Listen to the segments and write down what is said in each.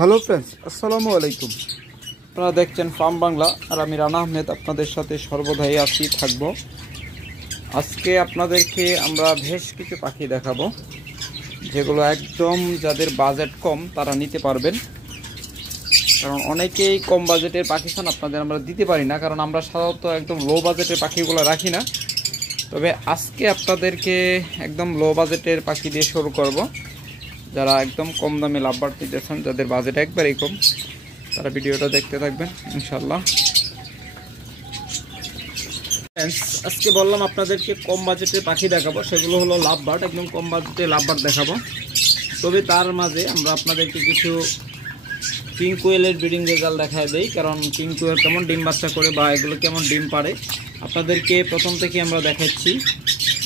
Hello friends, আসসালামু আলাইকুম। আপনারা দেখছেন ফার্ম বাংলা, আর আমি রানা আহমেদ আপনাদের সাথে সর্বদাই আছি থাকব। আজকে আপনাদেরকে আমরা বেশ কিছু পাখি দেখাবো, যেগুলো একদম যাদের বাজেট কম তারা নিতে পারবেন। কারণ অনেকেই কম বাজেটের পাখি চান, আপনাদের আমরা দিতে পারি না, কারণ আমরা সাধারণত একদম লো বাজেটের পাখিগুলো রাখি না। তবে আজকে আপনাদেরকে একদম লো বাজেটের পাখি দিয়ে শুরু করব। যারা একদম কম দামে লাভবার্ড নিতে চান, যাদের বাজেট একবারেই কম, তারা ভিডিওটা দেখতে থাকবেন ইনশাল্লাহ। আজকে বললাম আপনাদেরকে কম বাজেটের পাখি দেখাবো, সেগুলো হলো লাভবার্ড, একদম কম বাজেটে লাভবার্ড দেখাবো। তবে তার মাঝে আমরা আপনাদেরকে কিছু কিং কোয়েলের ব্রিডিং রেজাল্ট দেখায় দেই, কারণ কিং কোয়েল কেমন ডিম বাচ্চা করে বা এগুলো কেমন ডিম পারে আপনাদেরকে প্রথম থেকে আমরা দেখাচ্ছি।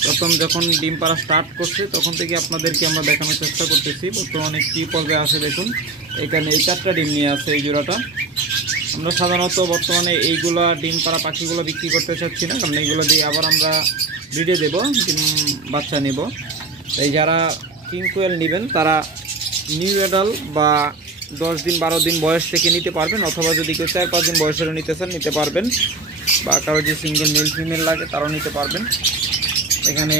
প্রথম যখন ডিম পাড়া স্টার্ট করছে তখন থেকে আপনাদেরকে আমরা দেখানোর চেষ্টা করতেছি বর্তমানে কী পর্যায়ে আছে। দেখুন এখানে এই 4টা ডিম নিয়ে আছে এই জোড়াটা। আমরা সাধারণত বর্তমানে এইগুলা ডিম পাড়া পাখিগুলো বিক্রি করতে চাচ্ছি না, কারণ এইগুলো দিয়ে আবার আমরা ব্রিডে দেবো, ডিম বাচ্চা নেব। তাই যারা কিং কোয়েল নেবেন তারা নিউ অ্যাডাল বা 10 দিন 12 দিন বয়স থেকে নিতে পারবেন, অথবা যদি কেউ 4-5 দিন বয়সেরও নিতে চান নিতে পারবেন, বা কারো যে সিঙ্গেল মেল ফিমেল লাগে তারাও নিতে পারবেন। এখানে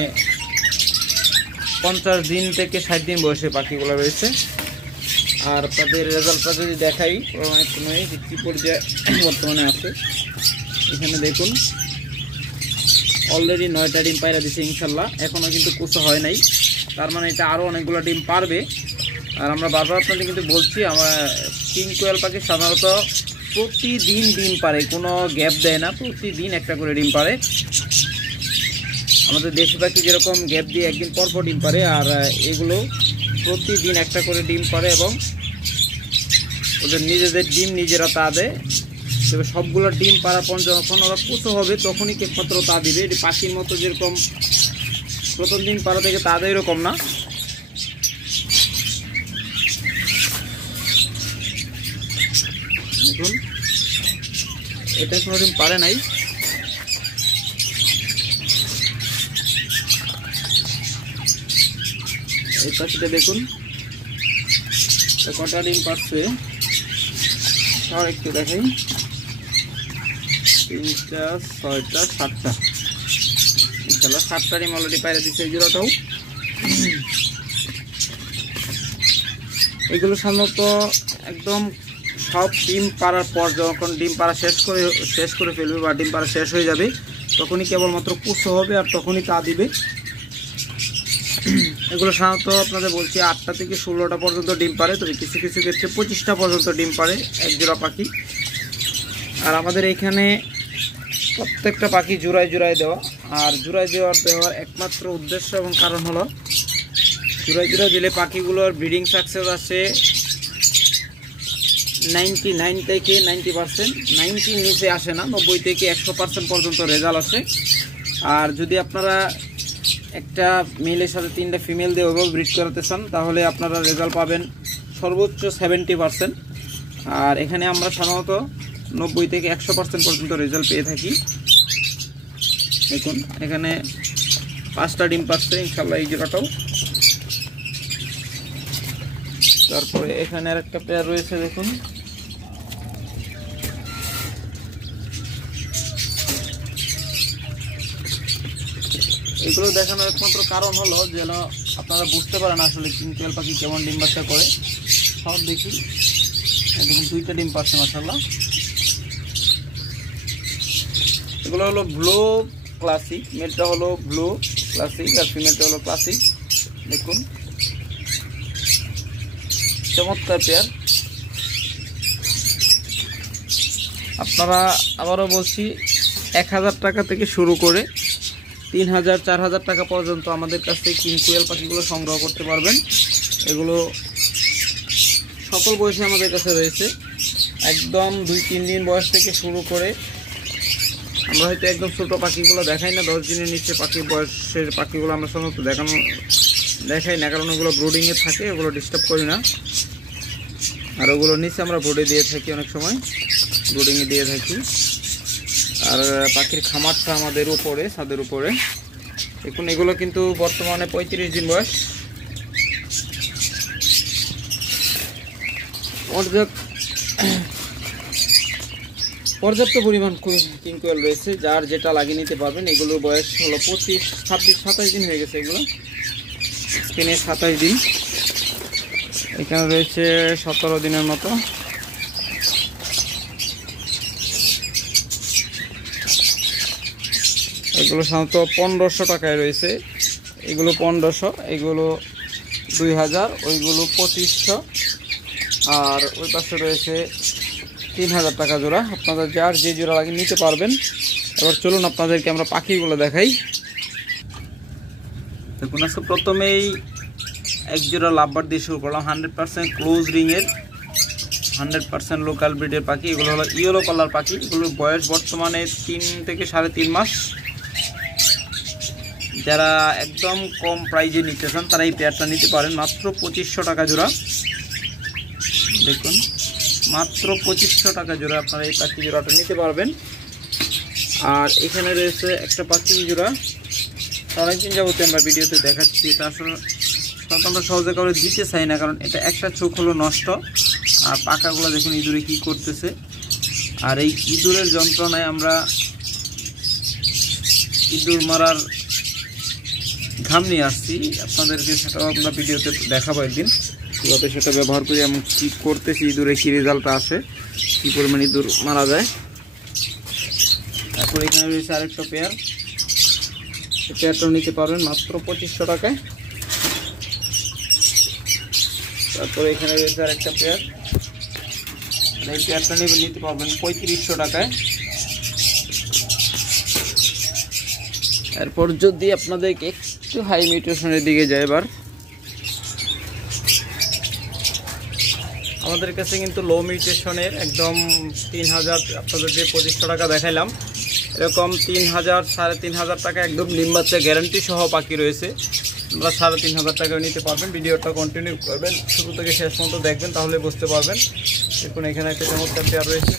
50 দিন থেকে 60 দিন বয়সের পাখিগুলো রয়েছে। আর তাদের রেজাল্টটা যদি দেখাই কী পর্যায়ে বর্তমানে আছে, এখানে দেখুন অলরেডি 9টা ডিম পায়রা দিচ্ছে ইনশাল্লাহ, এখনও কিন্তু কুচো হয় নাই, তার মানে এটা আরও অনেকগুলো ডিম পারবে। আর আমরা বারবার আপনাদের কিন্তু বলছি, আমরা কিং কোয়েল পাখি সাধারণত প্রতিদিন ডিম পারে, কোনো গ্যাপ দেয় না, প্রতিদিন একটা করে ডিম পারে। আমাদের দেশি পাখি যেরকম গ্যাপ দিয়ে একদিন পরপর ডিম পারে, আর এগুলো প্রতিদিন একটা করে ডিম পারে এবং ওদের নিজেদের ডিম নিজেরা তা দেয়। তবে সবগুলো ডিম পাড়ার পর যখন ওরা কুচো হবে তখনই একমাত্র তা দিবে। এটি পাখির মতো যেরকম প্রথম দিন পাড়া থেকে তা দেয় এরকম না। দেখুন এটা কোনো ডিম পারে নাই। এই পাখিটা দেখুন কটা ডিম পাচ্ছে, আর একটু দেখাই, 3টা 6টা 7টা ইনশাল্লাহ 7টা ডিম অলরেডি পায়রা দিচ্ছে এই জোড়াটাও। এগুলো সাধারণত একদম সব ডিম পাড়ার পর যখন ডিম পাড়া শেষ করে ফেলবে বা ডিম পাড়া শেষ হয়ে যাবে তখনই কেবলমাত্র কুচো হবে আর তখনই তা দিবে। এগুলো সাধারণত আপনাদের বলছি 8টা থেকে 16টা পর্যন্ত ডিম পারে, তবে কিছু কিছু ক্ষেত্রে 25টা পর্যন্ত ডিম পারে এক জোড়া পাখি। আর আমাদের এখানে প্রত্যেকটা পাখি জোড়ায় জোড়ায় দেওয়া, আর জোড়ায় দেওয়ার একমাত্র উদ্দেশ্য এবং কারণ হলো জোড়ায় জোড়ায় দিলে পাখিগুলোর ব্রিডিং সাকসেস আসে 99 থেকে 90%, 90 নিচে আসে না, 90 থেকে 100% পর্যন্ত রেজাল্ট আসে। আর যদি আপনারা একটা মেলের সাথে 3টা ফিমেল দিয়ে ওভাবে ব্রিড করাতে চান তাহলে আপনারা রেজাল্ট পাবেন সর্বোচ্চ 70%। আর এখানে আমরা সাধারণত 90 থেকে 100% পর্যন্ত রেজাল্ট পেয়ে থাকি। দেখুন এখানে 5টা ডিম পাচ্ছে ইনশাল্লাহ এই জোড়াটাও। তারপরে এখানে আর একটা পেয়ার রয়েছে, দেখুন এগুলো দেখানোর একমাত্র কারণ হলো যেন আপনারা বুঝতে পারেন আসলে কিং কোয়েল পাখি কেমন ডিম বাচ্চা করে। সব দেখি দেখুন 2টা ডিম পাচ্ছে মাশাআল্লাহ। এগুলো হলো ব্লু ক্লাসিক, মেলটা হলো ব্লু ক্লাসিক আর ফিমেলটা হলো ক্লাসিক। দেখুন চমৎকার পেয়ার। আপনারা আবারও বলছি 1000 টাকা থেকে শুরু করে 3000 4000 টাকা পর্যন্ত আমাদের কাছ থেকে কিং কোয়েল পাখিগুলো সংগ্রহ করতে পারবেন। এগুলো সকল বয়সে আমাদের কাছে রয়েছে, একদম 2-3 দিন বয়স থেকে শুরু করে। আমরা হয়তো একদম ছোটো পাখিগুলো দেখাই না, 10 দিনের নিচে বয়সের পাখিগুলো আমরা সাধারণত দেখাই না, কারণ ওগুলো ব্রুডিংয়ে থাকে, ওগুলো ডিস্টার্ব করি না। আর ওগুলোর নিচে আমরা ব্রুডে দিয়ে থাকি, অনেক সময় ব্রুডিংয়ে দিয়ে থাকি। আর পাখির খামারটা আমাদের উপরে, ছাদের উপরে। দেখুন এগুলো কিন্তু বর্তমানে 35 দিন বয়স। পর্যাপ্ত পরিমাণ কিং কোয়েল রয়েছে, যার যেটা লাগিয়ে নিতে পারবেন। এগুলোর বয়স হলো 25, 26, 27 দিন হয়ে গেছে। এগুলো স্ক্রিনে 27 দিন, এখানে রয়েছে 17 দিনের মতো। এগুলো সাধারণত 1500 টাকায় রয়েছে। এগুলো 1500, এগুলো 2000, ওইগুলো 2500, আর ওই পাশে রয়েছে 3000 টাকা জোড়া। আপনাদের যার যে জোড়া লাগে নিতে পারবেন। এবার চলুন আপনাদেরকে আমরা পাখিগুলো দেখাই। দেখুন, আজকে প্রথমেই এক জোড়া লাভবার্ড দিয়ে শুরু করলাম। 100% ক্লোজ রিংয়ের 100% লোকাল ব্রিডের পাখি। এগুলো হলো ইয়েলো কালার পাখি। এগুলোর বয়স বর্তমানে 3 থেকে 3.5 মাস। যারা একদম কম প্রাইজে নিতে চান তারা এই পেয়ারটা নিতে পারেন, মাত্র 2500 টাকা জোড়া। দেখুন, মাত্র 2500 টাকা জোড়া আপনারা এই পাখি জোড়াটা নিতে পারবেন। আর এখানে রয়েছে একটা পাখি জোড়া, অনেকদিন যাবত আমরা ভিডিওতে দেখাচ্ছি। এটা আসলে আমরা সহজে কাউকে দিতে চাই না, কারণ এটা একটা চোখ হলো নষ্ট। আর পাখাগুলো দেখুন ইঁদুরে কি করতেছে। আর এই ইঁদুরের যন্ত্রণায় আমরা ইঁদুর মারার ঘাম নিয়ে আসছি, আপনাদেরকে সেটাও আমরা ভিডিওতে দেখাবো একদিন, কীভাবে সেটা ব্যবহার করি এবং কী করতেছি, ইঁদুরে কী রেজাল্ট আসে, কী পরিমাণ ইঁদুর মারা যায়। তারপর এখানে রয়েছে আরেকটা পেয়ার। এই পেয়ারটাও নিতে পারবেন মাত্র 2500 টাকায়। তারপরে এখানে রয়েছে আরেকটা পেয়ার। এই পেয়ারটা নিতে পারবেন 3500 টাকায়। এরপর যদি আপনাদেরকে একটু হাই মিউটেশনের দিকে যায়, এবার আমাদের কাছে কিন্তু লো মিউটেশনের একদম 3000, আপনাদেরকে 2500 টাকা দেখাইলাম, এরকম 3000, 3500 টাকা একদম ডিম বাচ্চা গ্যারান্টি সহ পাখি রয়েছে। আপনারা 3500 টাকা নিতে পারবেন। ভিডিওটা কন্টিনিউ করবেন, শুরু থেকে শেষ পর্যন্ত দেখবেন, তাহলে বুঝতে পারবেন। দেখুন, এখানে একটা চমৎকার পেয়ার রয়েছে,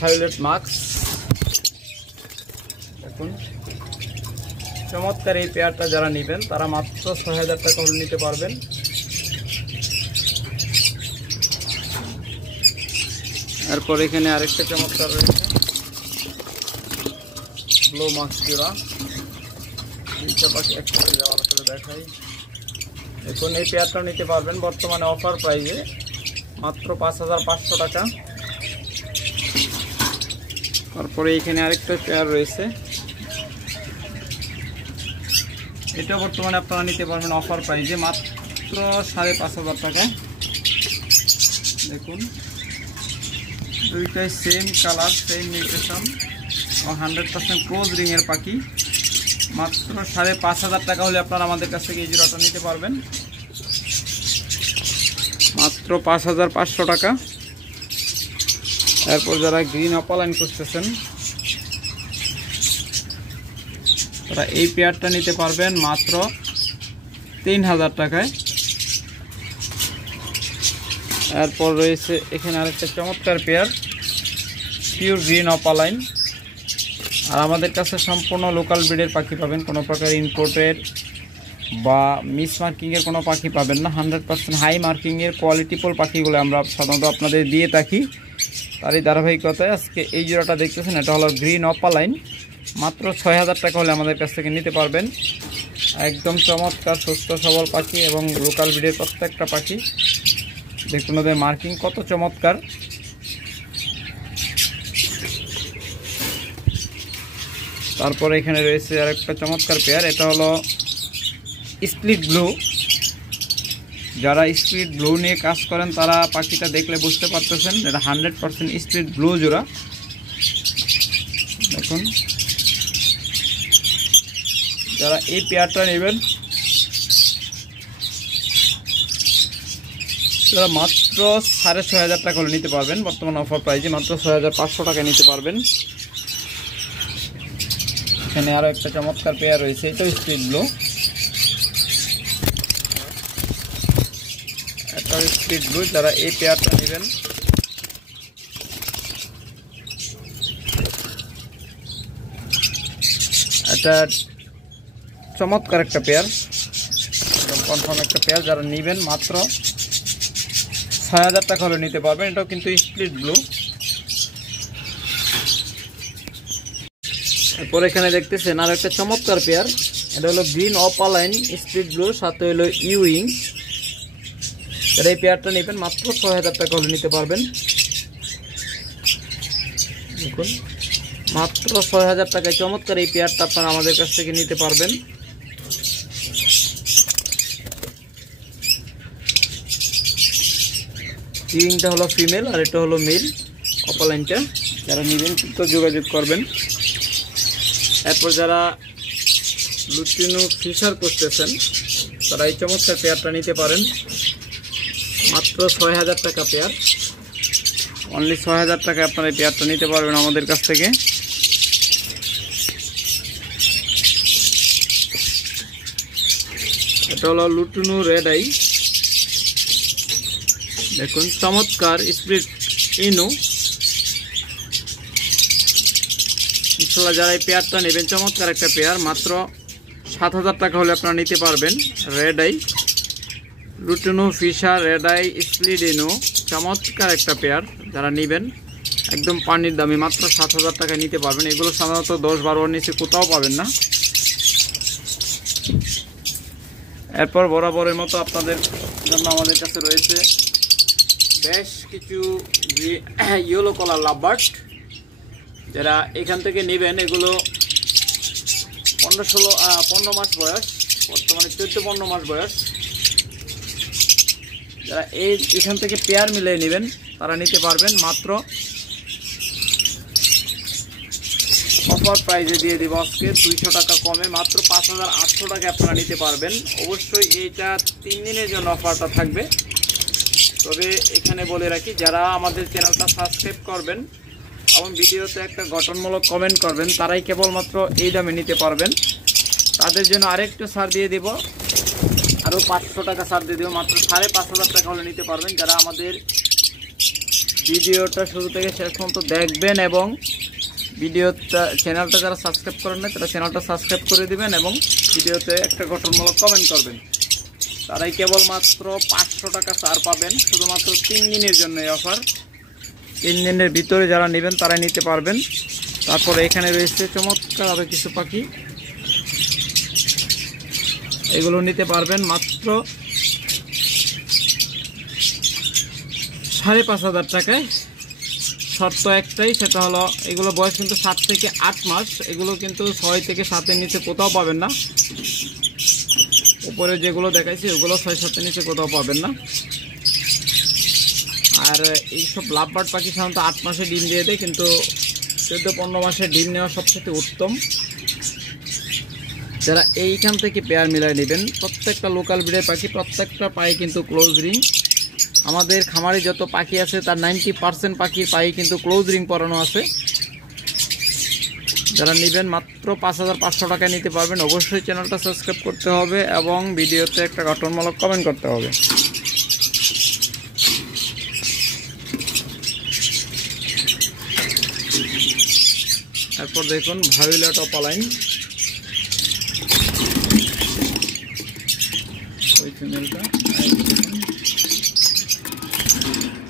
ভায়োলেট মাস্ক। দেখুন, চমৎকার এই পেয়ারটা যারা নেবেন তারা মাত্র 6000 টাকা হলে নিতে পারবেন। এরপর এখানে আরেকটা চমৎকার রয়েছে, ব্লু মাস্ক জোড়া। দুইটা পাখি একসাথে যাওয়ার আসলে দেখাই। দেখুন, এই পেয়ারটা নিতে পারবেন বর্তমানে অফার প্রাইসে মাত্র 5500 টাকা। তারপরে এখানে আরেকটা পেয়ার রয়েছে, এটা বর্তমানে আপনারা নিতে পারবেন অফার প্রাইসে মাত্র 5500 টাকা। দেখুন, দুইটাই সেম কালার, সেম নিউট্রিশন এবং 100% ক্লোজ রিংয়ের পাখি। মাত্র 5500 টাকা হলে আপনারা আমাদের কাছ থেকে এই জোড়াটা নিতে পারবেন, মাত্র 5500 টাকা। এরপর যারা গ্রিন অপালাইন করতেছেন তারা এই পেয়ারটা নিতে পারবেন মাত্র 3000 টাকায়। এরপর রয়েছে এখানে আরেকটা চমৎকার পেয়ার, পিওর গ্রিন অপালাইন। আর আমাদের কাছে সম্পূর্ণ লোকাল ব্রিডের পাখি পাবেন, কোনো প্রকার ইম্পোর্টের বা মিস মার্কিংয়ের কোনো পাখি পাবেন না। 100% হাই মার্কিংয়ের কোয়ালিটিফুল পাখিগুলো আমরা সাধারণত আপনাদের দিয়ে থাকি। তারই ধারাবাহিকতায় আজকে এই জোড়াটা দেখতেছেন, এটা হলো গ্রিন অপালাইন। মাত্র 6000 টাকা হলে আমাদের কাছ থেকে নিতে পারবেন। একদম চমৎকার সুস্থ সবল পাখি এবং লোকাল ব্রিডের প্রত্যেকটা পাখি। দেখুন ওদের মার্কিং কত চমৎকার। তারপরে এখানে রয়েছে আরেকটা চমৎকার পেয়ার, এটা হলো স্প্লিট ব্লু। যারা স্প্লিট ব্লু নিয়ে কাজ করেন তারা পাখিটা দেখলে বুঝতে পারতেছেন, এটা 100% স্প্লিট ব্লু জোড়া। দেখুন, যারা এই পেয়ারটা নেবেন তারা মাত্র 6500 টাকা হলে নিতে পারবেন। বর্তমান অফার প্রাইসে মাত্র 6500 টাকা নিতে পারবেন। এখানে আরও একটা চমৎকার পেয়ার রয়েছে, এটাও স্প্লিট ব্লু। এটাও স্প্লিট ব্লু। যারা এই পেয়ারটা নেবেন এটা চমৎকার একটা পেয়ার, একদম কনফার্ম একটা পেয়ার। যারা নেবেন মাত্র ৬,০০০ টাকা হলে নিতে পারবেন। এটাও কিন্তু স্প্লিট ব্লু। এরপর এখানে দেখতেছেন আর একটা চমৎকার পেয়ার, এটা হলো গ্রিন অপালাইন স্প্লিট ব্লু, সাথে হলো ইউইং। এই পেয়ারটা নেবেন মাত্র ৬,০০০ টাকা হলে নিতে পারবেন। দেখুন মাত্র ৬,০০০ টাকায় চমৎকার এই পেয়ারটা আপনারা আমাদের কাছ থেকে নিতে পারবেন। ইউইংটা হলো ফিমেল আর এটা হলো মেল অপালাইনটা। যারা নেবেন তো যোগাযোগ করবেন। এরপর যারা লুটিনো ফিশার করতেছেন তারা এই চমৎকার পেয়ারটা নিতে পারেন মাত্র ৬,০০০ টাকা পেয়ার। অনলি ৬,০০০ টাকায় আপনারা এই পেয়ারটা নিতে পারবেন আমাদের কাছ থেকে। এটা হলো লুটিনো রেড আই, দেখুন চমৎকার স্প্লিট ইনু। ইনশাআল্লাহ যারা এই পেয়ারটা নেবেন চমৎকার একটা পেয়ার, মাত্র ৭,০০০ টাকা হলে আপনারা নিতে পারবেন। Red eye lutino fisher red eye split ইনু, চমৎকার একটা পেয়ার। যারা নেবেন একদম পানির দামে মাত্র ৭,০০০ টাকায় নিতে পারবেন। এগুলো সাধারণত ১০-১২ নিচে কোথাও পাবেন না। এরপর বরাবরের মতো আপনাদের জন্য আমাদের কাছে রয়েছে বেশ কিছু ইয়েলো কালার লাভবার্ড। যারা এখান থেকে নেবেন এগুলো 15 মাস বয়স, বর্তমানে 14-15 মাস বয়স। যারা এখান থেকে পেয়ার মিলিয়ে নেবেন তারা নিতে পারবেন মাত্র অফার প্রাইজে দিয়ে দিব আজকে 200 টাকা কমে, মাত্র 5,800 টাকা আপনারা নিতে পারবেন। অবশ্যই এইটা 3 দিনের জন্য অফারটা থাকবে। তবে এখানে বলে রাখি, যারা আমাদের চ্যানেলটা সাবস্ক্রাইব করবেন এবং ভিডিওতে একটা গঠনমূলক কমেন্ট করবেন তারাই কেবলমাত্র এই দামে নিতে পারবেন। তাদের জন্য আরেকটু ছাড় দিয়ে দেব, আরও 500 টাকা ছাড় দিয়ে দেবো, মাত্র 5,500 টাকা হলে নিতে পারবেন। যারা আমাদের ভিডিওটা শুরু থেকে শেষ পর্যন্ত দেখবেন এবং চ্যানেলটা যারা সাবস্ক্রাইব করেন না তারা চ্যানেলটা সাবস্ক্রাইব করে দিবেন এবং ভিডিওতে একটা গঠনমূলক কমেন্ট করবেন, তারাই কেবলমাত্র 500 টাকা ছাড় পাবেন। শুধুমাত্র 3 দিনের জন্য এই অফার। 3 দিনের ভিতরে যারা নেবেন তারাই নিতে পারবেন। তারপরে এখানে রয়েছে চমৎকার আরও কিছু পাখি, এগুলো নিতে পারবেন মাত্র 5,500 টাকায়। শর্ত একটাই, সেটা হলো এগুলো বয়স কিন্তু 7 থেকে 8 মাস, এগুলো কিন্তু 6 থেকে 7-এর নিচে কোথাও পাবেন না। উপরে যেগুলো দেখাইছি ওগুলো 6-7-এর নিচে কোথাও পাবেন না। আর এইসব লাভবার্ড পাখি সাধারণত 8 মাসে ডিম দিয়ে দেয়, কিন্তু 14-15 মাসে ডিম নেওয়া সবচেয়ে উত্তম। যারা এইখান থেকে পেয়ার মিলাই নেবেন, প্রত্যেকটা লোকাল ব্রিডের পাখি, প্রত্যেকটা পায়ে কিন্তু ক্লোজ রিং। আমাদের খামারে যত পাখি আছে তার 90% পাখির পায়ে কিন্তু ক্লোজ রিং পরানো আছে। যারা নেবেন মাত্র 5,500 টাকায় নিতে পারবেন। অবশ্যই চ্যানেলটা সাবস্ক্রাইব করতে হবে এবং ভিডিওতে একটা গঠনমূলক কমেন্ট করতে হবে। এরপর দেখুন ভায়োলেট অপালাইন, ওই ফিমেলটা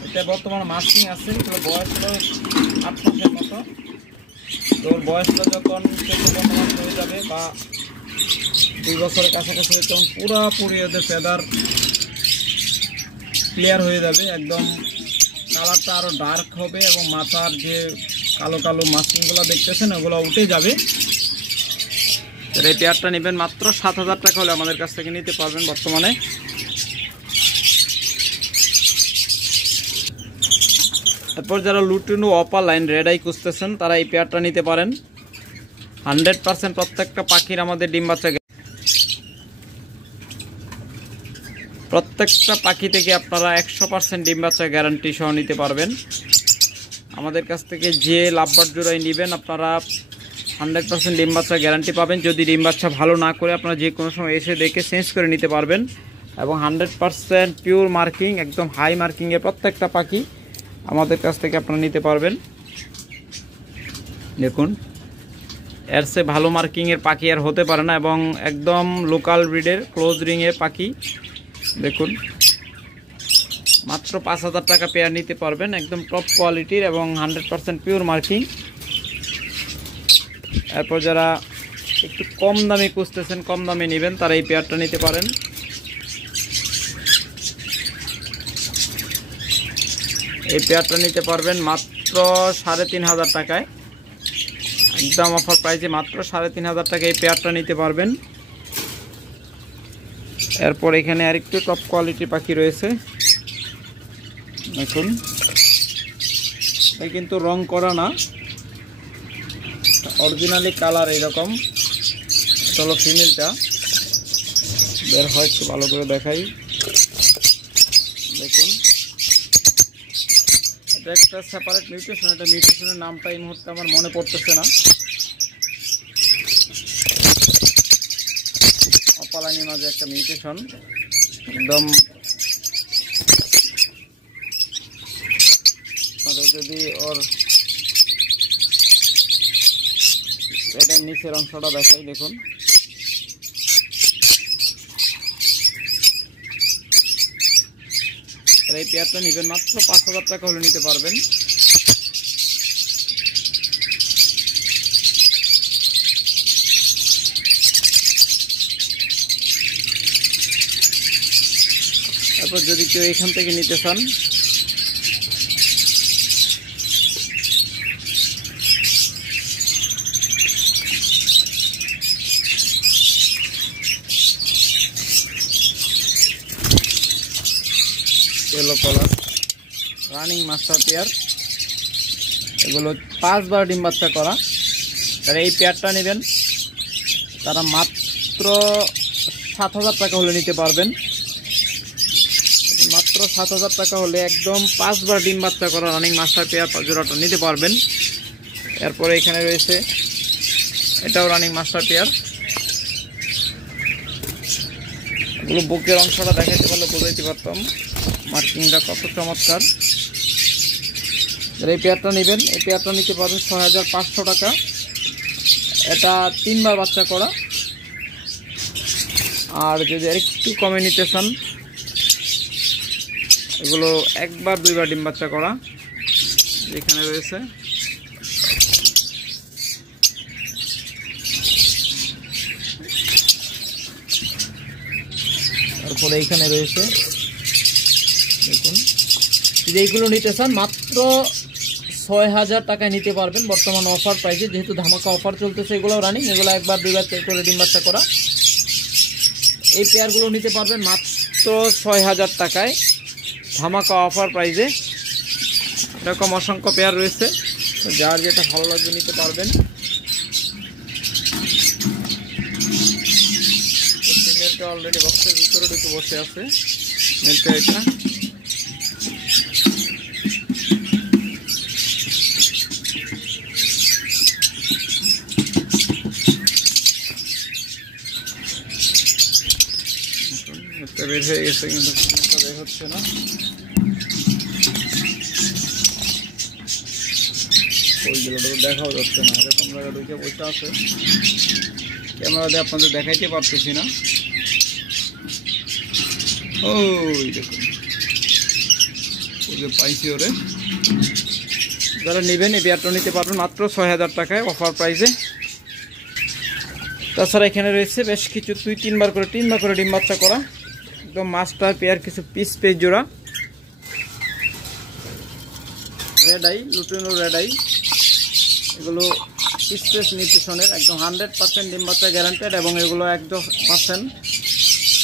এটা বর্তমানে মাস্কিং আছে। বয়স হলো 8 মাসের মতো। তো ওর বয়সটা যখন 14-15 মাস হয়ে যাবে বা 2 বছরের কাছাকাছি হয়ে তখন পুরোপুরি ওদের ফেদার ক্লিয়ার হয়ে যাবে, একদম কালারটা আরও ডার্ক হবে এবং মাথার যে কালো কালো মাস্কিংগুলো দেখতেছেন ওগুলো উঠে যাবে। এই পেয়ারটা নেবেন মাত্র 7,000 টাকা হলে আমাদের কাছ থেকে নিতে পারবেন বর্তমানে। এরপর যারা লুটিনো অপালাইন রেড আই খুঁজতেছেন তারা এই পেয়ারটা নিতে পারেন। 100% প্রত্যেকটা পাখির আমাদের ডিম বাচ্চা, প্রত্যেকটা পাখি থেকে আপনারা 100% ডিম বাচ্চা গ্যারান্টি সহ নিতে পারবেন। আমাদের কাছ থেকে যে লাভবার্ড জোড়াই নেবেন আপনারা 100% ডিম বাচ্চা গ্যারান্টি পাবেন। যদি ডিম বাচ্চা ভালো না করে আপনারা যে কোনো সময় এসে দেখে চেঞ্জ করে নিতে পারবেন। এবং 100% পিওর মার্কিং, একদম হাই মার্কিংয়ের প্রত্যেকটা পাখি আমাদের কাছ থেকে আপনারা নিতে পারবেন। দেখুন এর চেয়ে ভালো মার্কিংয়ের পাখি আর হতে পারে না, এবং একদম লোকাল ব্রিডের ক্লোজ রিংয়ের পাখি। দেখুন মাত্র 5,000 টাকা পেয়ার নিতে পারবেন, একদম টপ কোয়ালিটির এবং 100% পিওর মার্কিং। এরপর যারা একটু কম দামে খুঁজতেছেন, কম দামে নেবেন, তারা এই পেয়ারটা নিতে পারেন। এই পেয়ারটা নিতে পারবেন মাত্র 3,500 টাকায়, একদম অফার প্রাইসে মাত্র 3,500 টাকায় এই পেয়ারটা নিতে পারবেন। এরপর এখানে আরেকটু টপ কোয়ালিটির পাখি রয়েছে। দেখুন এটা কিন্তু রং করা না, অরিজিনালি কালার এইরকম। এটা হলো ফিমেলটা, বের হয় একটু ভালো করে দেখাই। দেখুন এটা একটা সেপারেট মিউটেশন, এটা মিউটেশনের নামটা এই মুহূর্তে আমার মনে পড়তেছে না। অপালানির মাঝে একটা মিউটেশন, একদম যদি ওর এটার নিচের অংশটা দেখাই। দেখুন এই পেয়ারটা নেবেন মাত্র 5,000 টাকা হলে নিতে পারবেন। তারপর যদি কেউ এখান থেকে নিতে চান, yellow colour running master pair, এগুলো 5 বার ডিম বাচ্চা করা। তারা এই পেয়ারটা নেবেন, তারা মাত্র 7,000 টাকা হলে নিতে পারবেন। মাত্র 7,000 টাকা হলে একদম 5 বার ডিম বাচ্চা করা রানিং মাস্টার পেয়ার জোড়াটা নিতে পারবেন। এরপরে এখানে রয়েছে এটাও রানিং মাস্টার পেয়ার। এগুলো বুকের অংশটা দেখাইতে পারলে বোঝাইতে পারতাম মার্কিংটা কত চমৎকার। এই পেয়ারটা নেবেন, এই পেয়ারটা নিতে পারবেন 6,500 টাকা। এটা 3 বার বাচ্চা করা। আর যদি আরেকটু কমে নিতে চান, এগুলো 1 বার 2 বার ডিম বাচ্চা করা এখানে রয়েছে। তারপরে এইখানে রয়েছে দেখুন, যদি এইগুলো নিতে চান মাত্র 6,000 টাকায় নিতে পারবেন বর্তমান অফার প্রাইসে, যেহেতু ধামাকা অফার চলতেছে। এগুলো রানিং, এগুলো 1 বার 2 বার করে ডিম বাচ্চা করা। এই পেয়ারগুলো নিতে পারবেন মাত্র 6,000 টাকায় ধামাকা অফার প্রাইসে। এরকম অসংখ্য পেয়ার রয়েছে, যার যেটা ভালো লাগবে নিতে পারবেন। ফিমেলটা অলরেডি বক্সের ভিতরে ঢুকে বসে আছে। মেলটা এটা বের হয়ে গেছে, কিন্তু বের হচ্ছে না। ওইগুলো দেখাও যাচ্ছে না, এরকম জায়গায় ঢুকে বসে আছে। ক্যামেরা দিয়ে আপনাদের দেখাইতে পারতেছি না। ওই দেখুন ওই যে পাইছি ওরে। যারা নেবেন এই পেয়ারটা নিতে পারবেন মাত্র 6,000 টাকায় অফার প্রাইসে। তাছাড়া এখানে রয়েছে বেশ কিছু 2-3 বার করে 3 বার করে ডিম বাচ্চা করা একদম মাস্টার পেয়ার, কিছু পিস জোড়া। Red eye, lutino red eye, এগুলো স্পেস নিউট্রিশনের একদম 100% ডিম বাচ্চা গ্যারান্টেড, এবং এগুলো 100%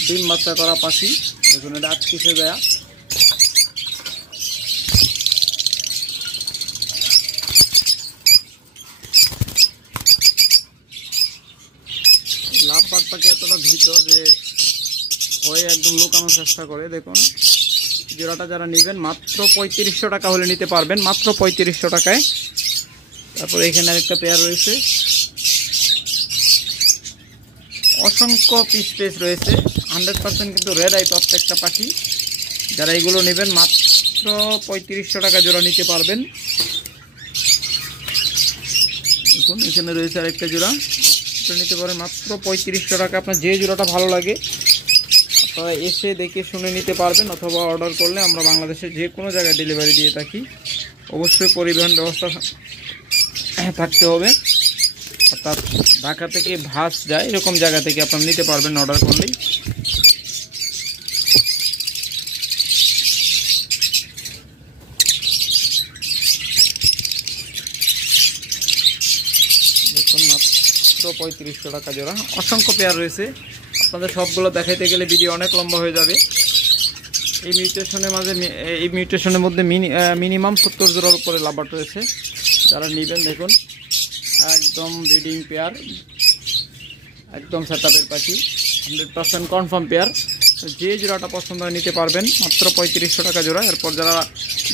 ডিম বাচ্চা করা পাখি। দেখুন এটা আটকিছে দেয়া। লাভবার্ড পাখি এতটা ভীত যে ভয়ে একদম লুকানোর চেষ্টা করে। দেখুন জোড়াটা যারা নেবেন মাত্র 3500 টাকা হলে নিতে পারবেন, মাত্র 3500 টাকায়। তারপরে এখানে আরেকটা পেয়ার রয়েছে, অসংখ্য পিস পেস রয়েছে, 100% কিন্তু রেড আই প্রত্যেকটা পাখি। যারা এগুলো নেবেন মাত্র 3500 টাকা জোড়া নিতে পারবেন। দেখুন এখানে রয়েছে আরেকটা জোড়া, এটা নিতে পারেন মাত্র 3500 টাকা। আপনার যে জোড়াটা ভালো লাগে আপনারা এসে দেখে শুনে নিতে পারবেন, অথবা অর্ডার করলে আমরা বাংলাদেশের যে কোনো জায়গায় ডেলিভারি দিয়ে থাকি। অবশ্যই পরিবহন ব্যবস্থা থাকতে হবে, অর্থাৎ ঢাকা থেকে ভাস যায় এরকম জায়গা থেকে আপনারা নিতে পারবেন অর্ডার করলেই। দেখুন মাত্র 3500 টাকা জোড়া। অসংখ্য পেয়ার রয়েছে, আপনাদের সবগুলো দেখাইতে গেলে ভিডিও অনেক লম্বা হয়ে যাবে। এই মিউটেশনের মধ্যে মিনিমাম 70 জোড়ার উপরে লাভবার্ড রয়েছে। যারা নেবেন দেখুন একদম ব্রিডিং পেয়ার, একদম সেটআপের পাখি, 100% কনফার্ম পেয়ার। যে জোড়াটা পছন্দ হয় নিতে পারবেন মাত্র 3500 টাকা জোড়া। এরপর যারা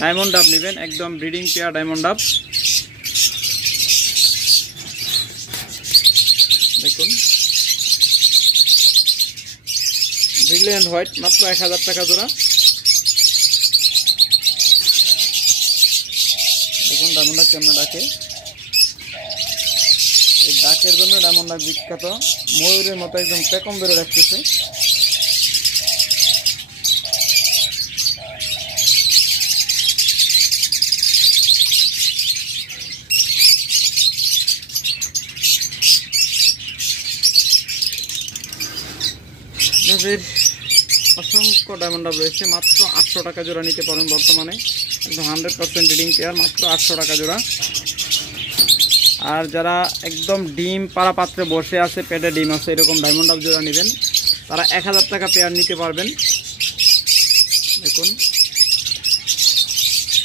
ডায়মন্ড ডাব নেবেন একদম ব্রিডিং পেয়ার ডায়মন্ড ডাব, দেখুন ব্রিলিয়ান্ট হোয়াইট মাত্র 1000 টাকা জোড়া। দেখুন ডায়মন্ড ডাব কেমন ডাকে, এই ডাকের জন্য ডায়মন্ড ডাব বিখ্যাত। ময়ূরের মতো একদম পেকম ধরে রাখতেছে। অসংখ্য ডায়মন্ড ডাব রয়েছে, মাত্র 800 টাকা জোড়া নিতে পারেন বর্তমানে। একদম 100% ব্রিডিং পেয়ার, মাত্র 800 টাকা জোড়া। আর যারা একদম ডিম পাড়া পাত্রে বসে আছে, পেটে ডিম আছে, এরকম ডায়মন্ড ডাব জোড়া নেবেন তারা 1000 টাকা পেয়ার নিতে পারবেন। দেখুন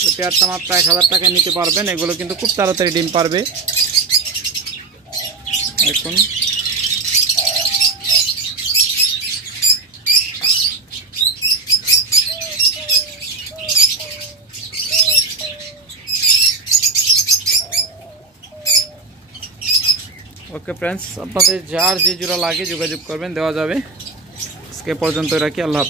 এই পেয়ারটা মাত্র 1000 টাকা নিতে পারবেন। এগুলো কিন্তু খুব তাড়াতাড়ি ডিম পারবে। দেখুন ওকে ফ্রেন্ডস, আপনাদের যার যে জোড়া লাগে যোগাযোগ করবেন, দেওয়া যাবে। আজকে পর্যন্ত রাখি, আল্লাহ হাফেজ।